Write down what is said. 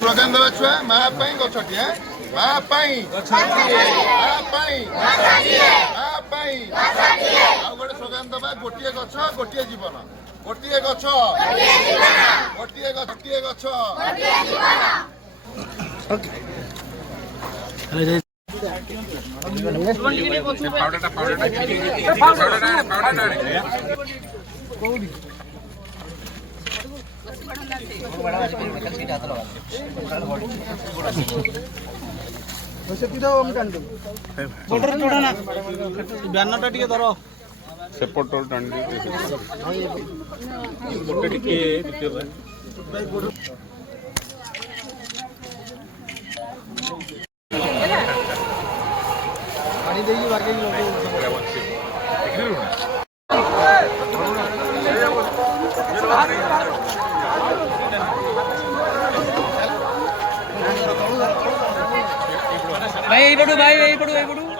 ସ୍ଲୋଗାନ ଦେବା ଛୁଆ ମା ପାଇଁ ଗଛଟିଏ ମା ପାଇଁ ମା ପାଇଁ ମା ପାଇଁ ଆଉ ଗୋଟେ ସ୍ଲୋଗାନ ଦେବା ଗୋଟିଏ ଗଛ ଗୋଟିଏ ଜୀବନ ଗୋଟିଏ ଗଛ ଗୋଟିଏ ଗୋଟିଏ ଗଛ ବ୍ୟାନରଟା ଟିକେ ଧର ସେପଟ ଟାଣି ଭାଇ ଏଇପଟୁ